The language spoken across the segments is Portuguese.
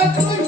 Thank you.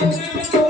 Música